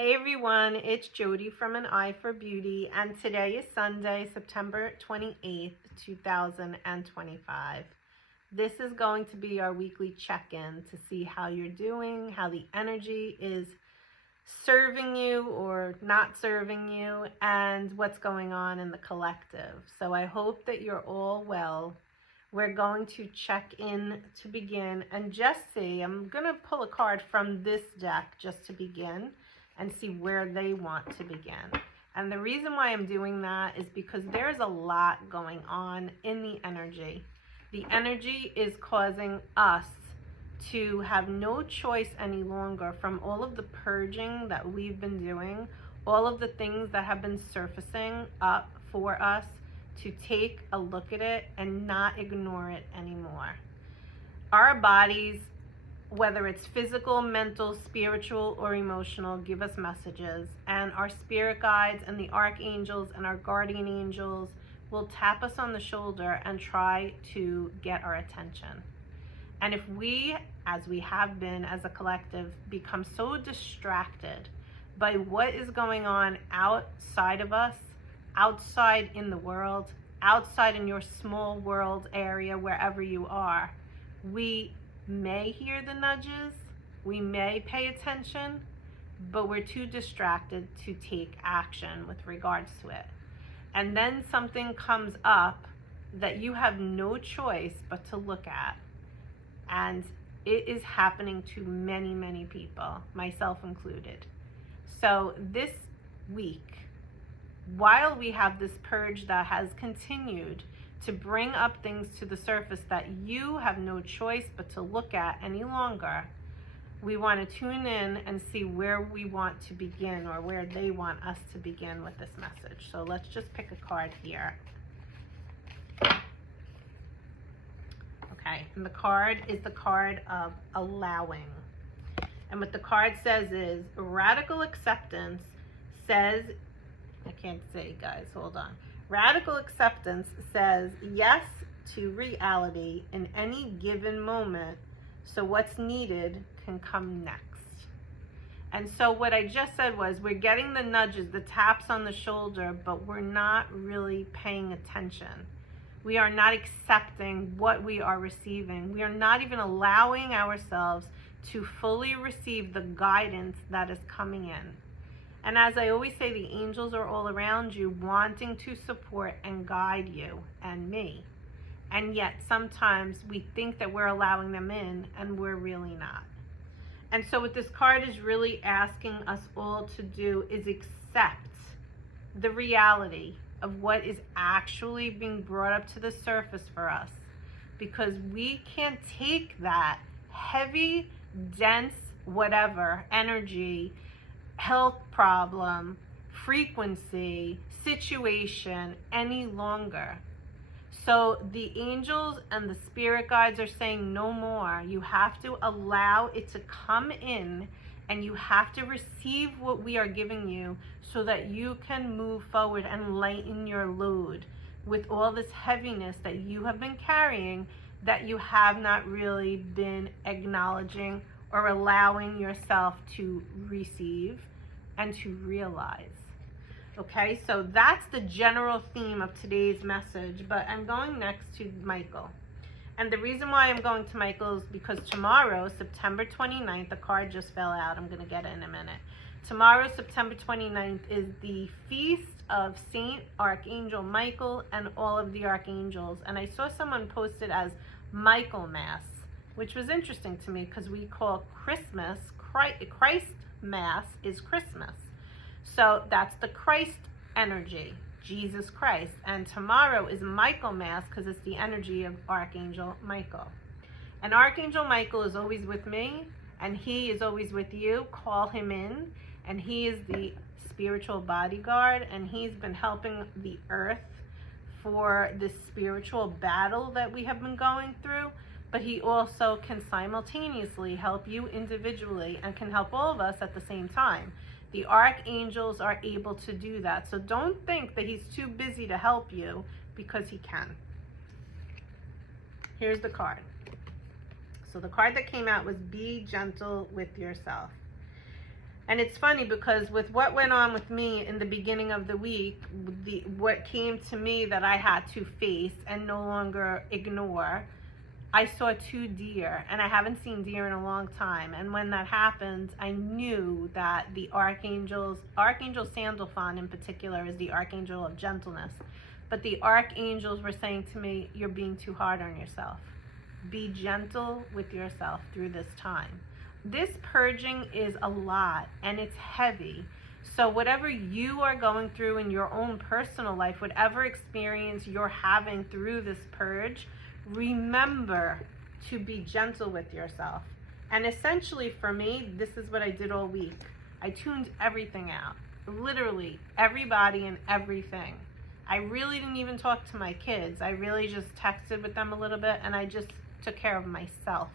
Hey everyone, it's Jody from An Eye for Beauty, and today is Sunday, September 28th, 2025. This is going to be our weekly check-in to see how you're doing, how the energy is serving you or not serving you, and what's going on in the collective. So I hope that you're all well. We're going to check in to begin and just see. I'm going to pull a card from this deck just to begin and see where they want to begin. And the reason why I'm doing that is because there's a lot going on in the energy. The energy is causing us to have no choice any longer from all of the purging that we've been doing, all of the things that have been surfacing up for us, to take a look at it and not ignore it anymore. Our bodies, whether it's physical, mental, spiritual, or emotional, give us messages, and our spirit guides and the archangels and our guardian angels will tap us on the shoulder and try to get our attention. And if we, as we have been as a collective, become so distracted by what is going on outside of us, outside in the world, outside in your small world area, wherever you are, we may hear the nudges, we may pay attention, but we're too distracted to take action with regards to it. And then something comes up that you have no choice but to look at. And it is happening to many, many people, myself included. So this week, while we have this purge that has continued to bring up things to the surface that you have no choice but to look at any longer, we want to tune in and see where we want to begin, or where they want us to begin with this message. So let's just pick a card here. Okay, and the card is the card of allowing. And what the card says is radical acceptance says, I can't say, guys, hold on. Radical acceptance says yes to reality in any given moment, so what's needed can come next. And so what I just said was, we're getting the nudges, the taps on the shoulder, but we're not really paying attention. We are not accepting what we are receiving. We are not even allowing ourselves to fully receive the guidance that is coming in. And as I always say, the angels are all around you, wanting to support and guide you and me. And yet sometimes we think that we're allowing them in, and we're really not. And so what this card is really asking us all to do is accept the reality of what is actually being brought up to the surface for us. Because we can't take that heavy, dense, whatever, energy, health problem, frequency, situation any longer. So the angels and the spirit guides are saying no more. You have to allow it to come in, and you have to receive what we are giving you so that you can move forward and lighten your load with all this heaviness that you have been carrying, that you have not really been acknowledging or allowing yourself to receive and to realize. Okay, so that's the general theme of today's message, but I'm going next to Michael. And the reason why I'm going to Michael is because tomorrow, September 29th, the card just fell out. I'm going to get it in a minute. Tomorrow, September 29th, is the feast of Saint Archangel Michael and all of the archangels. And I saw someone post it as Michael Mass, which was interesting to me because we call Christmas, Christ Mass is Christmas. So that's the Christ energy, Jesus Christ. And tomorrow is Michael Mass because it's the energy of Archangel Michael. And Archangel Michael is always with me, and he is always with you. Call him in, and he is the spiritual bodyguard, and he's been helping the earth for this spiritual battle that we have been going through. But he also can simultaneously help you individually and can help all of us at the same time. The archangels are able to do that. So don't think that he's too busy to help you, because he can. Here's the card. So the card that came out was be gentle with yourself. And it's funny because with what went on with me in the beginning of the week, what came to me that I had to face and no longer ignore, I saw 2 deer, and I haven't seen deer in a long time. And when that happened, I knew that the Archangel Sandalphon in particular is the Archangel of gentleness. But the archangels were saying to me, you're being too hard on yourself. Be gentle with yourself through this time. This purging is a lot, and it's heavy. So whatever you are going through in your own personal life, whatever experience you're having through this purge, remember to be gentle with yourself. And essentially for me, this is what I did all week. I tuned everything out. Literally everybody and everything. I really didn't even talk to my kids. I really just texted with them a little bit, and I just took care of myself.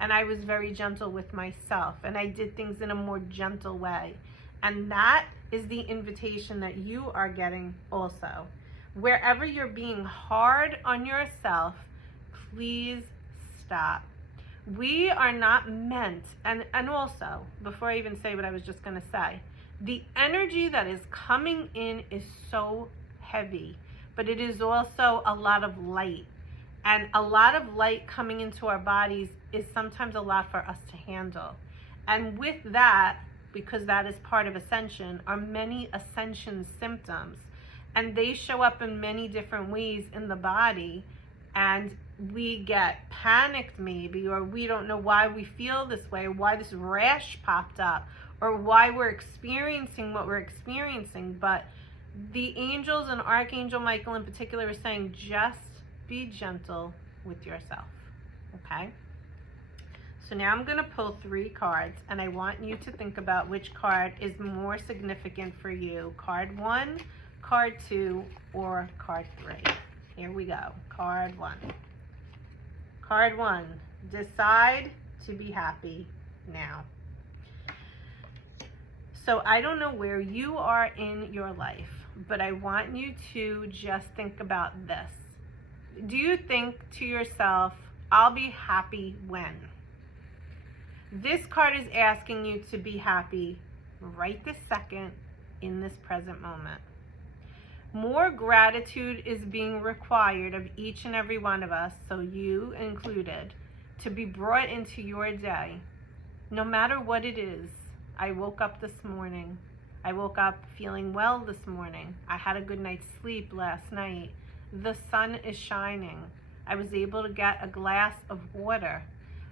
And I was very gentle with myself, and I did things in a more gentle way. And that is the invitation that you are getting also. Wherever you're being hard on yourself, please stop. We are not meant, and also, before I even say what I was just going to say, the energy that is coming in is so heavy, but it is also a lot of light. And a lot of light coming into our bodies is sometimes a lot for us to handle. And with that, because that is part of ascension, are many ascension symptoms. And they show up in many different ways in the body. And we get panicked maybe, or we don't know why we feel this way, or why this rash popped up, or why we're experiencing what we're experiencing. But the angels and Archangel Michael in particular are saying, just be gentle with yourself, okay? So now I'm going to pull 3 cards, and I want you to think about which card is more significant for you. Card 1, card 2, or card 3. Here we go. Card 1. Card 1, decide to be happy now. So I don't know where you are in your life, but I want you to just think about this. Do you think to yourself, I'll be happy when? This card is asking you to be happy right this second in this present moment. More gratitude is being required of each and every one of us, so you included, to be brought into your day, no matter what it is. I woke up this morning. I woke up feeling well this morning. I had a good night's sleep last night. The sun is shining. I was able to get a glass of water.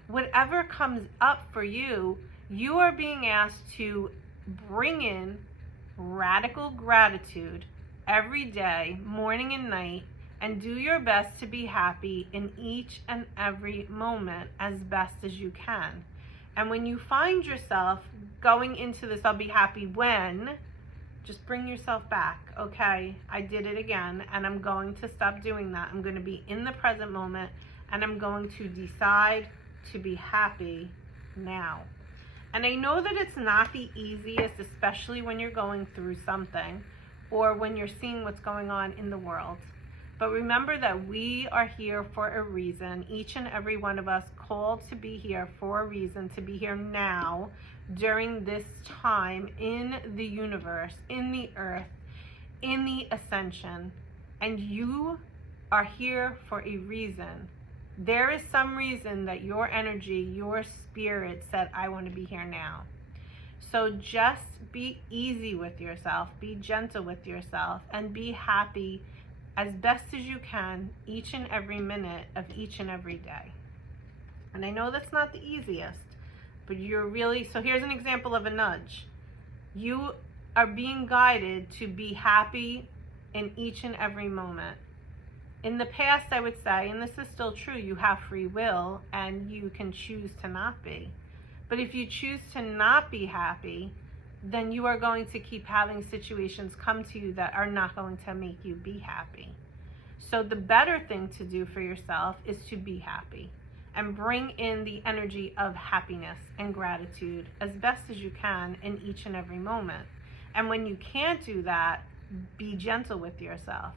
Whatever comes up for you, you are being asked to bring in radical gratitude every day, morning and night, and do your best to be happy in each and every moment as best as you can. And when you find yourself going into this, I'll be happy when, just bring yourself back. Okay, I did it again, and I'm going to stop doing that. I'm going to be in the present moment, and I'm going to decide to be happy now. And I know that it's not the easiest, especially when you're going through something or when you're seeing what's going on in the world. But remember that we are here for a reason. Each and every one of us called to be here for a reason, to be here now during this time in the universe, in the earth, in the ascension. And you are here for a reason. There is some reason that your energy, your spirit said, I want to be here now. So just be easy with yourself, be gentle with yourself, and be happy as best as you can each and every minute of each and every day. And I know that's not the easiest, but you're really, so here's an example of a nudge. You are being guided to be happy in each and every moment. In the past, I would say, and this is still true, you have free will and you can choose to not be. But if you choose to not be happy, then you are going to keep having situations come to you that are not going to make you be happy. So the better thing to do for yourself is to be happy and bring in the energy of happiness and gratitude as best as you can in each and every moment. And when you can't do that, be gentle with yourself.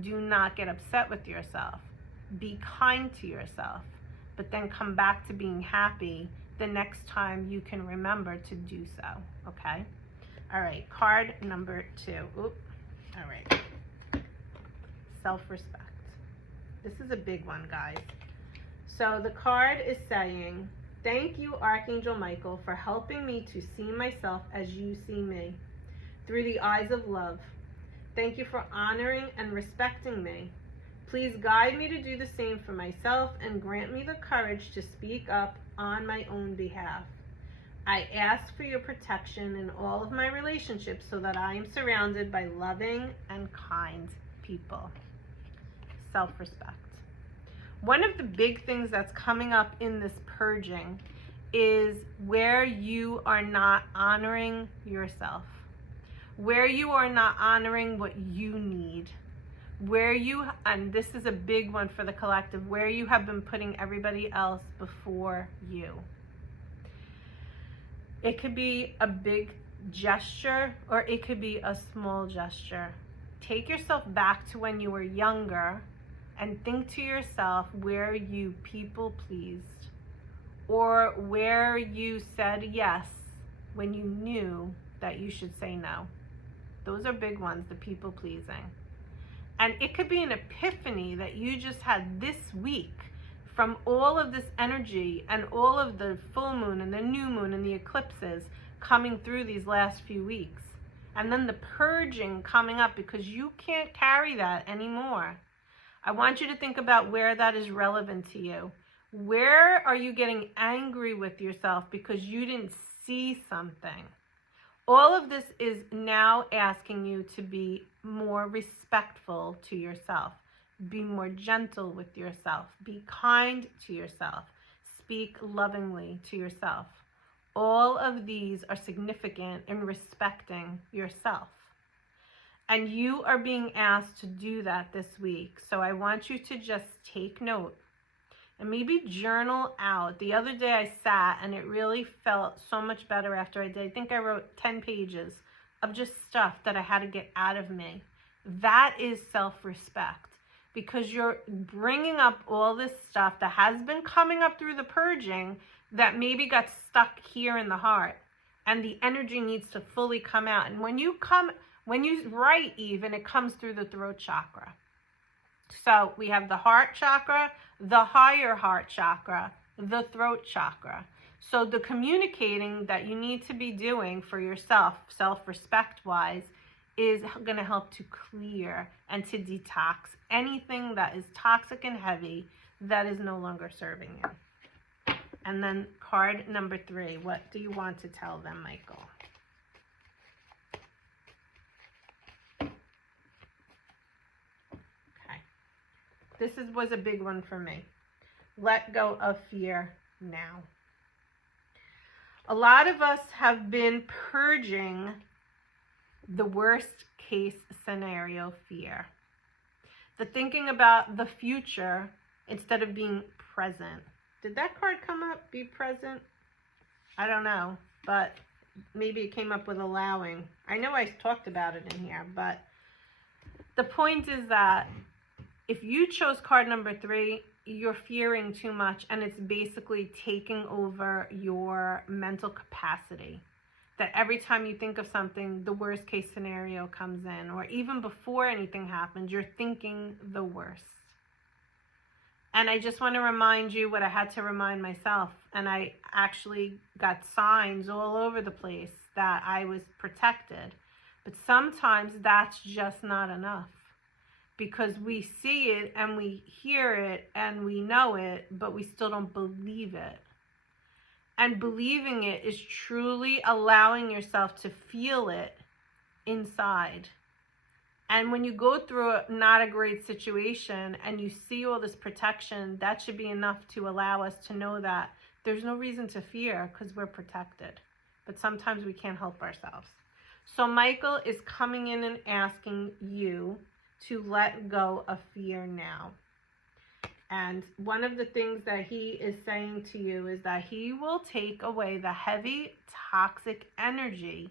Do not get upset with yourself. Be kind to yourself, but then come back to being happy the next time you can remember to do so, okay? All right, card number 2. Oop. All right. Self-respect. This is a big one, guys. So the card is saying, thank you, Archangel Michael, for helping me to see myself as you see me, through the eyes of love. Thank you for honoring and respecting me. Please guide me to do the same for myself and grant me the courage to speak up on my own behalf. I ask for your protection in all of my relationships so that I am surrounded by loving and kind people. Self-respect. One of the big things that's coming up in this purging is where you are not honoring yourself, where you are not honoring what you need, where you, and this is a big one for the collective, where you have been putting everybody else before you. It could be a big gesture or it could be a small gesture. Take yourself back to when you were younger and think to yourself where you people pleased or where you said yes when you knew that you should say no. Those are big ones, the people pleasing. And it could be an epiphany that you just had this week from all of this energy and all of the full moon and the new moon and the eclipses coming through these last few weeks. And then the purging coming up because you can't carry that anymore. I want you to think about where that is relevant to you. Where are you getting angry with yourself because you didn't see something? All of this is now asking you to be more respectful to yourself. Be more gentle with yourself. Be kind to yourself. Speak lovingly to yourself. All of these are significant in respecting yourself. And you are being asked to do that this week. So I want you to just take note and maybe journal out. The other day I sat and it really felt so much better after I did. I think I wrote 10 pages of just stuff that I had to get out of me. That is self-respect because you're bringing up all this stuff that has been coming up through the purging that maybe got stuck here in the heart and the energy needs to fully come out. And when you write even, it comes through the throat chakra. So we have the heart chakra, the higher heart chakra, the throat chakra. So the communicating that you need to be doing for yourself, self-respect wise, is going to help to clear and to detox anything that is toxic and heavy that is no longer serving you. And then card number 3, what do you want to tell them, Michael? This was a big one for me. Let go of fear now. A lot of us have been purging the worst case scenario fear. The thinking about the future instead of being present. Did that card come up, be present? I don't know, but maybe it came up with allowing. I know I talked about it in here, but the point is that if you chose card number 3, you're fearing too much and it's basically taking over your mental capacity. That every time you think of something, the worst case scenario comes in, or even before anything happens, you're thinking the worst. And I just want to remind you what I had to remind myself. And I actually got signs all over the place that I was protected. But sometimes that's just not enough. Because we see it and we hear it and we know it, but we still don't believe it. And believing it is truly allowing yourself to feel it inside. And when you go through not a great situation and you see all this protection, that should be enough to allow us to know that there's no reason to fear because we're protected. But sometimes we can't help ourselves. So Michael is coming in and asking you to let go of fear now. And one of the things that he is saying to you is that he will take away the heavy, toxic energy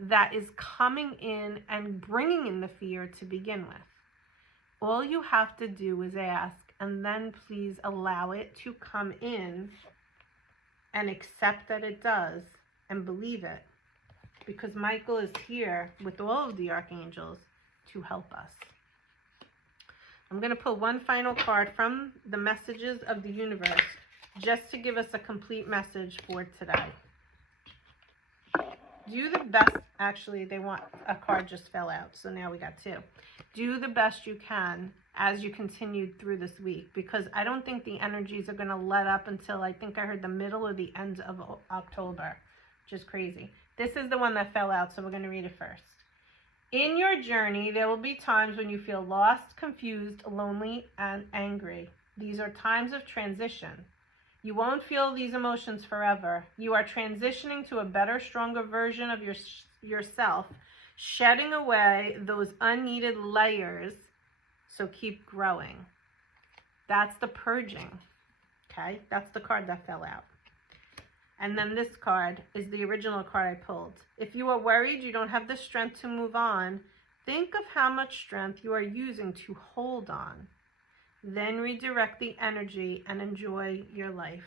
that is coming in and bringing in the fear to begin with. All you have to do is ask, and then please allow it to come in and accept that it does and believe it, because Michael is here with all of the archangels to help us. I'm going to pull one final card from the messages of the universe just to give us a complete message for today. Do the best. Actually, they want a card just fell out, so now we got two. Do the best you can as you continue through this week, because I don't think the energies are going to let up until I think I heard the middle or the end of October, which is crazy. This is the one that fell out, so we're going to read it first. In your journey, there will be times when you feel lost, confused, lonely, and angry. These are times of transition. You won't feel these emotions forever. You are transitioning to a better, stronger version of yourself, shedding away those unneeded layers, so keep growing. That's the purging, okay? That's the card that fell out. And then this card is the original card I pulled. If you are worried you don't have the strength to move on, think of how much strength you are using to hold on. Then redirect the energy and enjoy your life.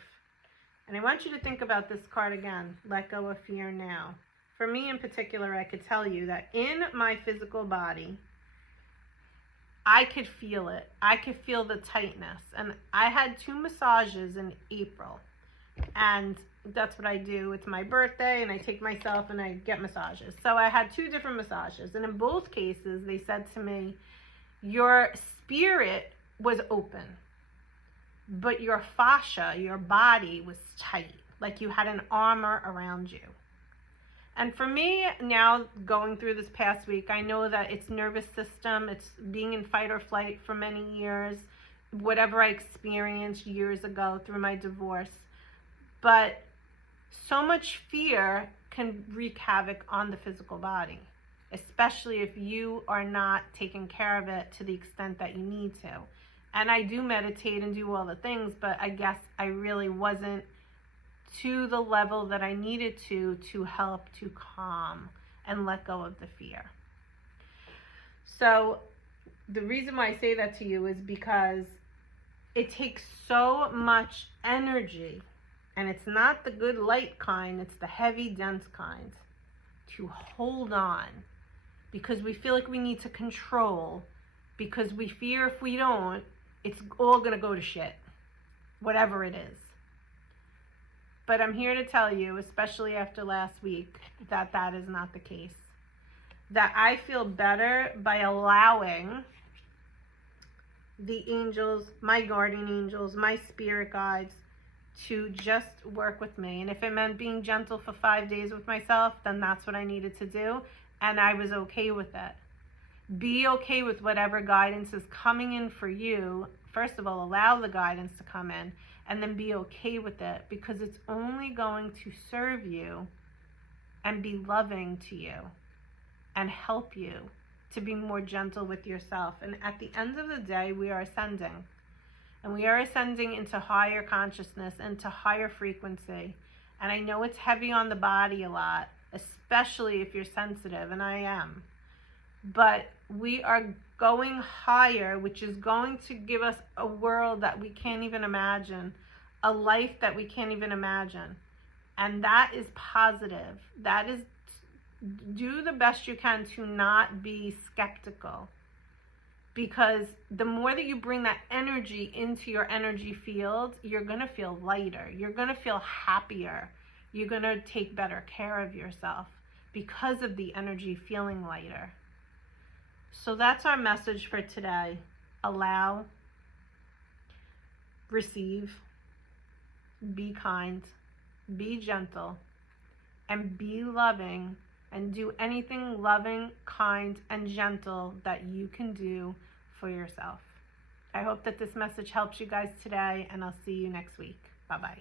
And I want you to think about this card again. Let go of fear now. For me in particular, I could tell you that in my physical body, I could feel it. I could feel the tightness. And I had 2 massages in April. And that's what I do. It's my birthday and I take myself and I get massages. So I had 2 different massages. And in both cases, they said to me, your spirit was open, but your fascia, your body was tight, like you had an armor around you. And for me now, going through this past week, I know that it's nervous system, it's being in fight or flight for many years, whatever I experienced years ago through my divorce. But so much fear can wreak havoc on the physical body, especially if you are not taking care of it to the extent that you need to. And I do meditate and do all the things, but I guess I really wasn't to the level that I needed to help to calm and let go of the fear. So the reason why I say that to you is because it takes so much energy, and it's not the good light kind, it's the heavy, dense kind, to hold on, because we feel like we need to control, because we fear if we don't, it's all going to go to shit, whatever it is. But I'm here to tell you, especially after last week, that that is not the case. That I feel better by allowing the angels, my guardian angels, my spirit guides, to just work with me. And if it meant being gentle for 5 days with myself, then that's what I needed to do. And I was okay with it. Be okay with whatever guidance is coming in for you. First of all, allow the guidance to come in, and then be okay with it, because it's only going to serve you and be loving to you and help you to be more gentle with yourself. And at the end of the day, we are ascending. And we are ascending into higher consciousness, into higher frequency. And I know it's heavy on the body a lot, especially if you're sensitive, and I am. But we are going higher, which is going to give us a world that we can't even imagine, a life that we can't even imagine. And that is positive. That is, do the best you can to not be skeptical. Because the more that you bring that energy into your energy field, you're going to feel lighter. You're going to feel happier. You're going to take better care of yourself because of the energy feeling lighter. So that's our message for today. Allow, receive, be kind, be gentle, and be loving, and do anything loving, kind, and gentle that you can do for yourself. I hope that this message helps you guys today, and I'll see you next week. Bye-bye.